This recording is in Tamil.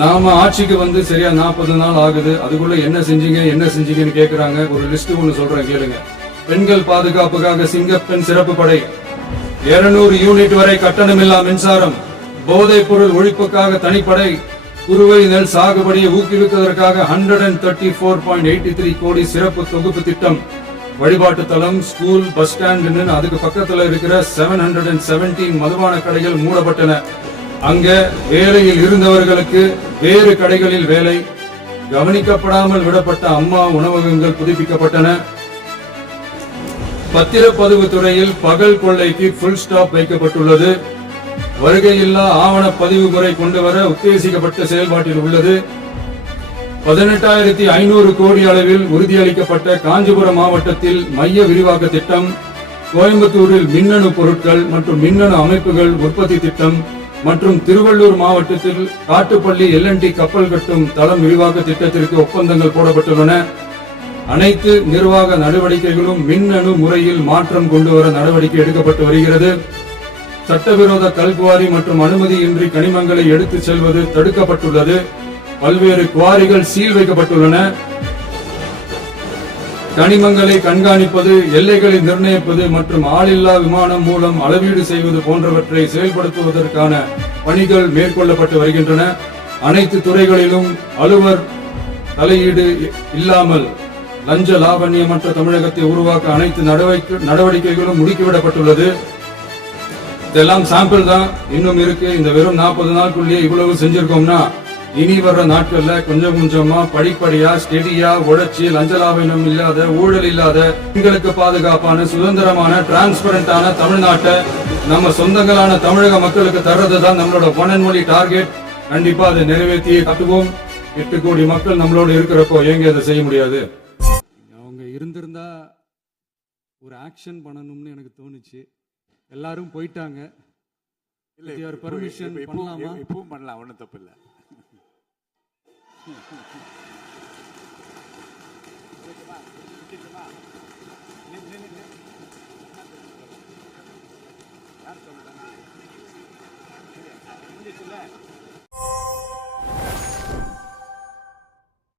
நாம ஆட்சிக்கு வந்து சரியா 40 நாள் ஆகுது. அதுக்குள்ள என்ன செஞ்சீங்கன்னு கேக்குறாங்க. ஒரு லிஸ்ட் ஒன்னு சொல்றேன் கேளுங்க. பெண்கள் பாதுகாப்புக்காக சிங்கப்பெண் சிறப்பு படை, 200 யூனிட் வரை கட்டணமில்லா மின்சாரம், போதைப் பொருள் ஒழிப்புக்காக தனிப்படை, குறுவை நெல் சாகுபடியை ஊக்குவிப்பதற்காக 134.83 கோடி சிறப்பு தொகுப்பு திட்டம், வழிபாட்டு தலம், ஸ்கூல், பஸ் ஸ்டாண்ட், அதுக்கு பக்கத்துல இருக்கிற 717 மதுபான கடைகள் மூடப்பட்டன. அங்க வேலையில் இருந்தவர்களுக்கு வேறு கடைகளில் வேலை, கவனிக்கப்படாமல் விடப்பட்ட அம்மா உணவகங்கள் புதுப்பிக்கப்பட்டன. பத்திரப்பதிவு துறையில் பகல் கொள்ளைக்கு புல் ஸ்டாப் வைக்கப்பட்டுள்ளது. வருகையில்லா ஆவண பதிவு முறை கொண்டு வர உத்தேசிக்கப்பட்ட செயல்பாட்டில் உள்ளது. 18,500 கோடி அளவில் உறுதியளிக்கப்பட்ட காஞ்சிபுரம் மாவட்டத்தில் மைய விரிவாக்க திட்டம், கோயம்புத்தூரில் மின்னணு பொருட்கள் மற்றும் மின்னணு அமைப்புகள் உற்பத்தி திட்டம் மற்றும் திருவள்ளூர் மாவட்டத்தில் காட்டுப்பள்ளி LNT கப்பல் கட்டும் தளம் விரிவாக்க திட்டத்திற்கு ஒப்பந்தங்கள் போடப்பட்டுள்ளன. அனைத்து நிர்வாக நடவடிக்கைகளும் மின்னணு முறையில் மாற்றம் கொண்டு வர நடவடிக்கை எடுக்கப்பட்டு வருகிறது. சட்டவிரோத கல்குவாரி மற்றும் அனுமதியின்றி கனிமங்களை எடுத்துச் செல்வது தடுக்கப்பட்டுள்ளது. பல்வேறு குவாரிகள் சீல் வைக்கப்பட்டுள்ளன. கனிமங்களை கண்காணிப்பது, எல்லைகளை நிர்ணயிப்பது மற்றும் ஆளில்லா விமானம் மூலம் அளவீடு செய்வது போன்றவற்றை செயல்படுத்துவதற்கான பணிகள் மேற்கொள்ளப்பட்டு வருகின்றன. அனைத்து துறைகளிலும் அலுவலர் தலையீடு இல்லாமல் லஞ்ச லாவண்யமற்ற தமிழகத்தை உருவாக்க அனைத்து நடவடிக்கைகளும் முடுக்கிவிடப்பட்டுள்ளது. இதெல்லாம் சாம்பிள் தான், இன்னும் இருக்கு. இந்த வெறும் 40 நாளுக்குள்ளேயே இவ்வளவு செஞ்சிருக்கோம்னா இனி வர்ற நாட்கள்ல கொஞ்சம் கொஞ்சமா படிப்படியா ஸ்டெடியா உழைச்சி லஞ்சலாவணம் இல்லாத, ஊழல் இல்லாத, பெண்களுக்கு பாதுகாப்பான, சுதந்திரமான, டிரான்ஸ்பரண்டான தமிழ்நாட்டை நம்ம சொந்தங்களான தமிழக மக்களுக்கு தர்றதுதான் நம்மளோட பொன்னன்மொழி டார்கெட். கண்டிப்பா அதை நிறைவேற்றியே காட்டுவோம். 8 கோடி மக்கள் நம்மளோட இருக்கிறப்போ எங்க அதை செய்ய முடியாது? அவங்க இருந்திருந்தா ஒரு ஆக்ஷன் பண்ணணும்னு எனக்கு தோணுச்சு. எல்லாரும் போயிட்டாங்க. இல்ல பர்மிஷன் பண்ணலாமா? இப்பவும் பண்ணலாம், ஒன்றும் தப்பு இல்லை. யார் சொல்றாங்க?